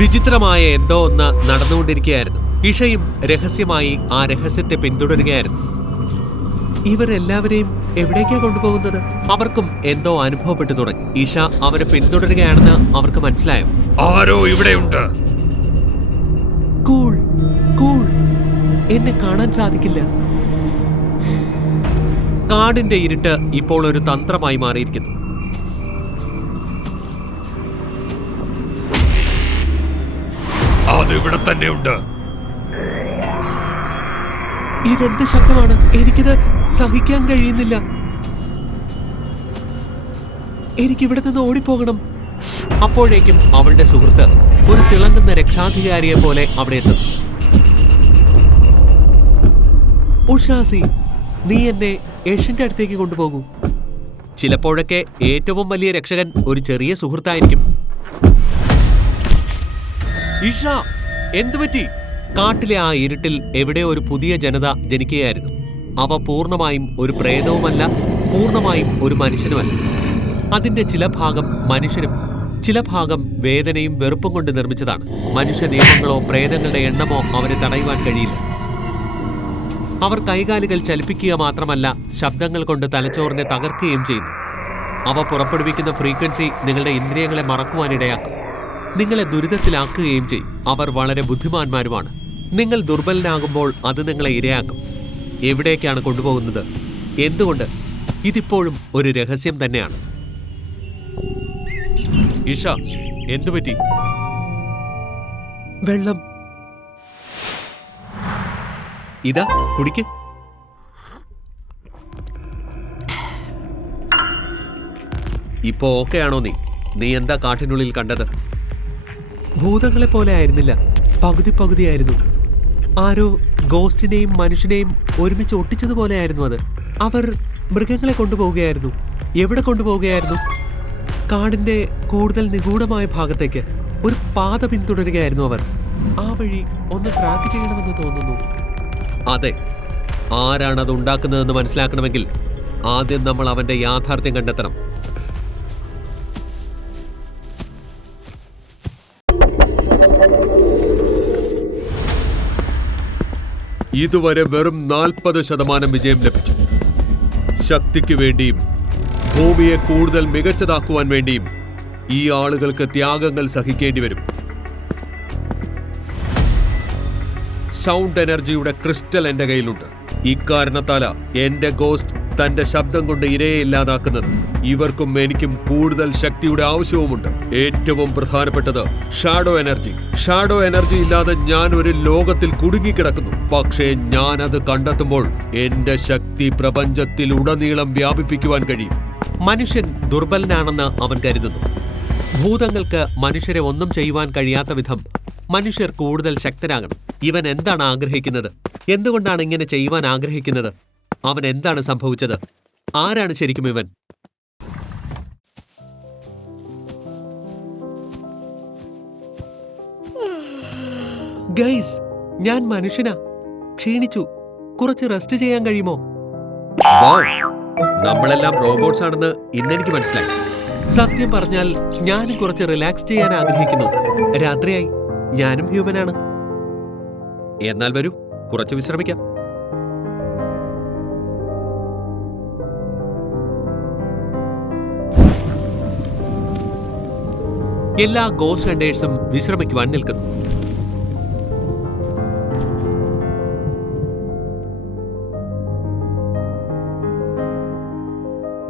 വിചിത്രമായ എന്തോ ഒന്ന് നടന്നുകൊണ്ടിരിക്കുകയായിരുന്നു. ഇഷയും രഹസ്യമായി ആ രഹസ്യത്തെ പിന്തുടരുകയായിരുന്നു. ഇവരെല്ലാവരെയും എവിടേക്കാ കൊണ്ടുപോകുന്നത്? അവർക്കും എന്തോ അനുഭവപ്പെട്ടു തുടങ്ങി. ഇഷ അവരെ പിന്തുടരുകയാണെന്ന് അവർക്ക് മനസ്സിലായോ? ആരോ ഇവിടെയുണ്ട് കൂൾ കൂൾ. എന്നെ കാണാൻ സാധിക്കില്ല. കാടിന്റെ ഇരുട്ട് ഇപ്പോൾ ഒരു തന്ത്രമായി മാറിയിരിക്കുന്നു. അത് ഇവിടെ തന്നെയുണ്ട്. ഇതെന്ത് ശബ്ദമാണ് എനിക്കിത് സഹിക്കാൻ കഴിയുന്നില്ല. എനിക്ക് ഇവിടെ നിന്ന് ഓടിപ്പോകണം. അപ്പോഴേക്കും അവളുടെ സുഹൃത്ത് ഒരു തിളങ്ങുന്ന രക്ഷാധികാരിയെ പോലെ അവിടെ എത്തും. ഉഷാസി നീ എന്നെ യഷിന്റെ അടുത്തേക്ക് കൊണ്ടുപോകൂ. ചിലപ്പോഴൊക്കെ ഏറ്റവും വലിയ രക്ഷകൻ ഒരു ചെറിയ സുഹൃത്തായിരിക്കും. ഇഷ എന്തുപറ്റി കാട്ടിലെ ആ ഇരുട്ടിൽ എവിടെ ഒരു പുതിയ ജനത ജനിക്കുകയായിരുന്നു? അവ പൂർണമായും ഒരു പ്രേതവുമല്ല പൂർണമായും ഒരു മനുഷ്യനുമല്ല. അതിന്റെ ചില ഭാഗം മനുഷ്യരും ചില ഭാഗം വേദനയും വെറുപ്പും കൊണ്ട് നിർമ്മിച്ചതാണ്. മനുഷ്യ നിയമങ്ങളോ പ്രേതങ്ങളുടെ എണ്ണമോ അവരെ തടയുവാൻ കഴിയില്ല. അവർ കൈകാലുകൾ ചലിപ്പിക്കുക മാത്രമല്ല ശബ്ദങ്ങൾ കൊണ്ട് തലച്ചോറിനെ തകർക്കുകയും ചെയ്യുന്നു. അവ പുറപ്പെടുവിക്കുന്ന ഫ്രീക്വൻസി നിങ്ങളുടെ ഇന്ദ്രിയങ്ങളെ മറക്കുവാനിടയാക്കും. നിങ്ങളെ ദുരിതത്തിലാക്കുകയും ചെയ്യും. അവർ വളരെ ബുദ്ധിമാന്മാരുമാണ്. നിങ്ങൾ ദുർബലനാകുമ്പോൾ അത് നിങ്ങളെ ഇരയാക്കും. എവിടേക്കാണ് കൊണ്ടുപോകുന്നത്? എന്തുകൊണ്ട്? ഇതിപ്പോഴും ഒരു രഹസ്യം തന്നെയാണ്. ഇഷ എന്തുപറ്റി വെള്ളം. ഇതാ കുടിക്ക്. ഇപ്പോ ഓക്കെയാണോ നീ? നീ എന്താ കാട്ടിനുള്ളിൽ കണ്ടത്? ഭൂതങ്ങളെ പോലെ ആയിരുന്നില്ല. പകുതി പകുതിയായിരുന്നു ആരോ ഗോസ്റ്റിനെയും മനുഷ്യനെയും ഒരുമിച്ച് ഒട്ടിച്ചതുപോലെ ആയിരുന്നു അത്. അവർ മൃഗങ്ങളെ കൊണ്ടുപോവുകയായിരുന്നു. എവിടെ കൊണ്ടുപോവുകയായിരുന്നു? കാടിന്റെ കൂടുതൽ നിഗൂഢമായ ഭാഗത്തേക്ക് ഒരു പാത പിന്തുടരുകയായിരുന്നു അവർ. ആ വഴി ഒന്ന് ട്രാക്ക് ചെയ്യണമെന്ന് തോന്നുന്നു. അതെ. ആരാണ് അത് ഉണ്ടാക്കുന്നതെന്ന് മനസ്സിലാക്കണമെങ്കിൽ ആദ്യം നമ്മൾ അവന്റെ യാഥാർത്ഥ്യം കണ്ടെത്തണം. ഇതുവരെ വെറും നാൽപ്പത് ശതമാനം വിജയം ലഭിച്ചു. ശക്തിക്ക് വേണ്ടിയും ഭൂമിയെ കൂടുതൽ മികച്ചതാക്കുവാൻ വേണ്ടിയും ഈ ആളുകൾക്ക് ത്യാഗങ്ങൾ സഹിക്കേണ്ടി വരും. സൗണ്ട് എനർജിയുടെ ക്രിസ്റ്റൽ എന്റെ കയ്യിലുണ്ട്. ഇക്കാരണത്താല എന്റെ ഗോസ്റ്റ് തന്റെ ശബ്ദം കൊണ്ട് ഇരയെ ഇല്ലാതാക്കുന്നത്. ഇവർക്കും എനിക്കും കൂടുതൽ ശക്തിയുടെ ആവശ്യവുമുണ്ട്. ഏറ്റവും പ്രധാനപ്പെട്ടത് ഷാഡോ എനർജി. ഷാഡോ എനർജി ഇല്ലാതെ ഞാൻ ഒരു ലോകത്തിൽ കുടുങ്ങിക്കിടക്കുന്നു. പക്ഷേ ഞാൻ അത് കണ്ടെത്തുമ്പോൾ എന്റെ ശക്തി പ്രപഞ്ചത്തിൽ ഉടനീളം വ്യാപിപ്പിക്കുവാൻ കഴിയും. മനുഷ്യൻ ദുർബലനാണെന്ന് അവൻ കരുതുന്നു. ഭൂതങ്ങൾക്ക് മനുഷ്യരെ ഒന്നും ചെയ്യുവാൻ കഴിയാത്ത വിധം മനുഷ്യർ കൂടുതൽ ശക്തരാകണം ഇവൻ എന്താണ് ആഗ്രഹിക്കുന്നത്? എന്തുകൊണ്ടാണ് ഇങ്ങനെ ചെയ്യുവാൻ ആഗ്രഹിക്കുന്നത്? അവൻ എന്താണ് സംഭവിച്ചത്? ആരാണ് ശരിക്കും ഇവൻ? ഗൈസ് ഞാൻ മനുഷ്യനാ. ക്ഷീണിച്ചു. കുറച്ച് റെസ്റ്റ് ചെയ്യാൻ കഴിയുമോ? നമ്മളെല്ലാം റോബോട്ട്സ് ആണെന്ന് ഇന്നെനിക്ക് മനസ്സിലായി. സത്യം പറഞ്ഞാൽ ഞാനും കുറച്ച് റിലാക്സ് ചെയ്യാൻ ആഗ്രഹിക്കുന്നു. രാത്രിയായി. ഞാനും ഹ്യൂമനാണ് എന്നാൽ വരൂ കുറച്ച് വിശ്രമിക്കാം. എല്ലാ ഗോസ്റ്റ് ഹണ്ടേഴ്സും വിശ്രമിക്കുവാൻ നിൽക്കുന്നു.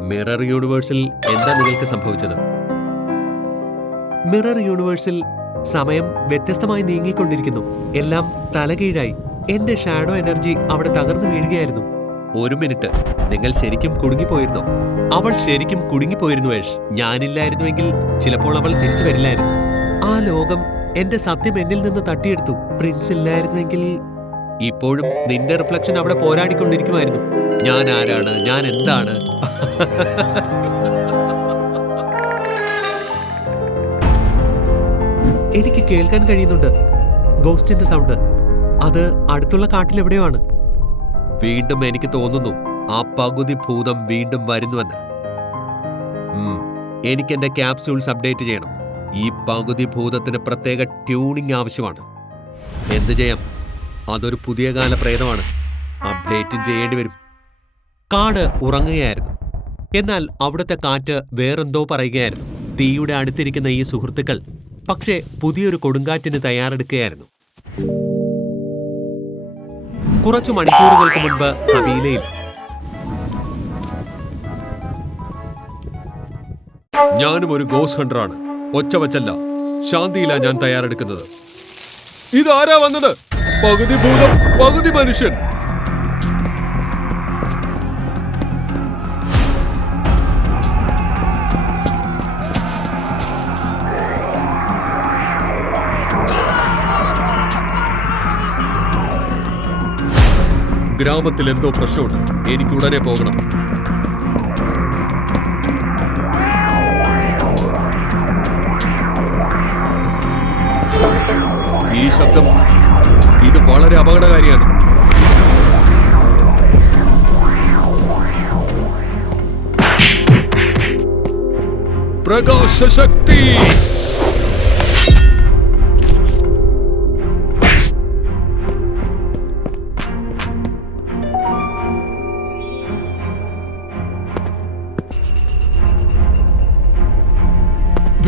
മിറർ യൂണിവേഴ്സിൽ എന്താ നിങ്ങൾക്ക് സംഭവിച്ചത്? മിറർ യൂണിവേഴ്സിൽ സമയം വ്യത്യസ്തമായി നീങ്ങിക്കൊണ്ടിരിക്കുന്നു. എല്ലാം തലകീഴായി. എന്റെ ഷാഡോ എനർജി അവിടെ തകർന്നു വീഴുകയായിരുന്നു. ഒരു മിനിറ്റ്. നിങ്ങൾ ശരിക്കും കുടുങ്ങിപ്പോയിരുന്നോ? അവൾ ശരിക്കും കുടുങ്ങിപ്പോയിരുന്നു യേഷ് ഞാനില്ലായിരുന്നുവെങ്കിൽ ചിലപ്പോൾ അവൾ തിരിച്ചു വരില്ലായിരുന്നു. ആ ലോകം എന്റെ സത്യം എന്നിൽ നിന്ന് തട്ടിയെടുത്തു. പ്രിൻസ് ഇല്ലായിരുന്നുവെങ്കിൽ ഇപ്പോഴും നിന്റെ റിഫ്ലക്ഷൻ അവിടെ പോരാടിക്കൊണ്ടിരിക്കുമായിരുന്നു. ഞാൻ ആരാണ്? ഞാൻ എന്താണ്? എനിക്ക് കേൾക്കാൻ കഴിയുന്നുണ്ട്. ഗോസ്റ്റിന്റെ സൗണ്ട് അത് അടുത്തുള്ള കാട്ടിൽ എവിടെയാണ് വീണ്ടും എനിക്ക് തോന്നുന്നു ആ പകുതി ഭൂതം വീണ്ടും വരുന്നുവെന്ന്. എനിക്ക് എന്റെ ക്യാപ്സ്യൂൾസ് അപ്ഡേറ്റ് ചെയ്യണം. ഈ പകുതി ഭൂതത്തിന് പ്രത്യേക ട്യൂണിംഗ് ആവശ്യമാണ്. എന്തു ചെയ്യാം? അതൊരു പുതിയ കാല പ്രേതമാണ്. അപ്ഡേറ്റും ചെയ്യേണ്ടി വരും. കാട് ഉറങ്ങുകയായിരുന്നു. എന്നാൽ അവിടുത്തെ കാറ്റ് വേറെന്തോ പറയുകയായിരുന്നു. തീയുടെ അടുത്തിരിക്കുന്ന ഈ സുഹൃത്തുക്കൾ പക്ഷേ പുതിയൊരു കൊടുങ്കാറ്റിന് തയ്യാറെടുക്കുകയായിരുന്നു. കുറച്ചു മണിക്കൂറുകൾക്ക് മുൻപ് കബീലയിൽ ഞാനും ഒരു ഗോസ് ഹണ്ടറാണ്. ഒച്ച വച്ചല്ല. ശാന്തിയില്ല ഞാൻ തയ്യാറെടുക്കുന്നത്. ഇതാരാ വന്നത്? പകുതി ഭൂതം പകുതി മനുഷ്യൻ. ഗ്രാമത്തിൽ എന്തോ പ്രശ്നമുണ്ട്. എനിക്ക് ഉടനെ പോകണം. ശബ്ദം ഇത് വളരെ അപകടകാരിയാണ്. പ്രകാശശക്തി!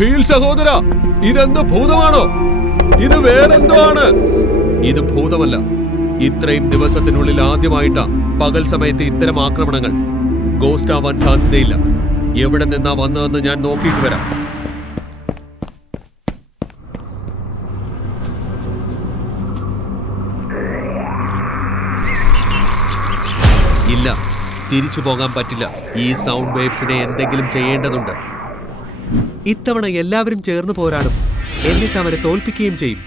ഭീൽ സഹോദര ഇതെന്ത് ഭൂതമാണോ? ഇത് വേറെന്തോ ആണ് ഇത് ഭൂതമല്ല. ഇത്രയും ദിവസത്തിനുള്ളിൽ ആദ്യമായിട്ട പകൽ സമയത്ത് ഇത്തരം ആക്രമണങ്ങൾ. ഗോസ്റ്റ് ആവാൻ സാധ്യതയില്ല. എവിടെ നിന്നാ വന്നതെന്ന് ഞാൻ നോക്കിയിട്ട് വരാം. ഇല്ല തിരിച്ചു പോകാൻ പറ്റില്ല. ഈ സൗണ്ട് വേവ്സിനെ എന്തെങ്കിലും ചെയ്യേണ്ടതുണ്ട്. ഇത്തവണ എല്ലാവരും ചേർന്ന് പോരാടും. എന്നിട്ട് അവരെ തോൽപ്പിക്കുകയും ചെയ്യും.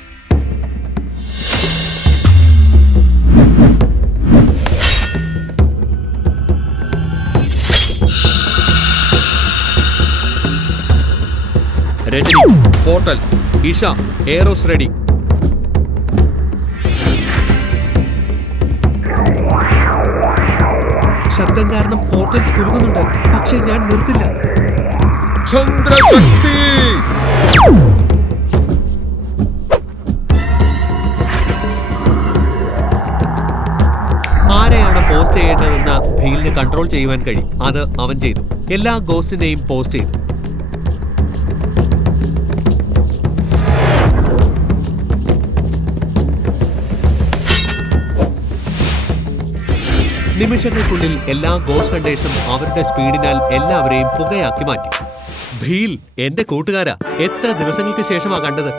രജനി പോർട്ടൽസ് ഇഷ എയറോസ് റെഡി ശബ്ദം കാരണം പോർട്ടൽസ് കുലുങ്ങുന്നുണ്ട് പക്ഷേ ഞാൻ നിർത്തില്ല. ചന്ദ്രശക്തി. ആരെയാണ് പോസ്റ്റ് ചെയ്യേണ്ടതെന്ന് ഭീലിന് കൺട്രോൾ ചെയ്യുവാൻ കഴിയും? അത് അവൻ ചെയ്തു. എല്ലാ ഗോസ്റ്റിനെയും പോസ്റ്റ് ചെയ്തു. നിമിഷങ്ങൾക്കുള്ളിൽ എല്ലാ ഗോസ്റ്റ് ഹണ്ടേഴ്സും അവരുടെ സ്പീഡിനാൽ എല്ലാവരെയും പുകയാക്കി മാറ്റി. ഭീൽ എന്റെ കൂട്ടുകാരാ. എത്ര ദിവസങ്ങൾക്ക് ശേഷമാ കണ്ടത്?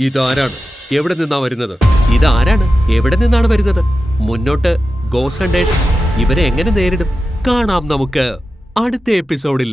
ഇതാരാണ്? എവിടെ നിന്നാ വരുന്നത്? ഇതാരാണ്? എവിടെ നിന്നാണ് വരുന്നത്? മുന്നോട്ട് ഗോസ് ഹണ്ടേഴ്സ് ഇവരെ എങ്ങനെ നേരിടും? കാണാം നമുക്ക് അടുത്ത എപ്പിസോഡിൽ.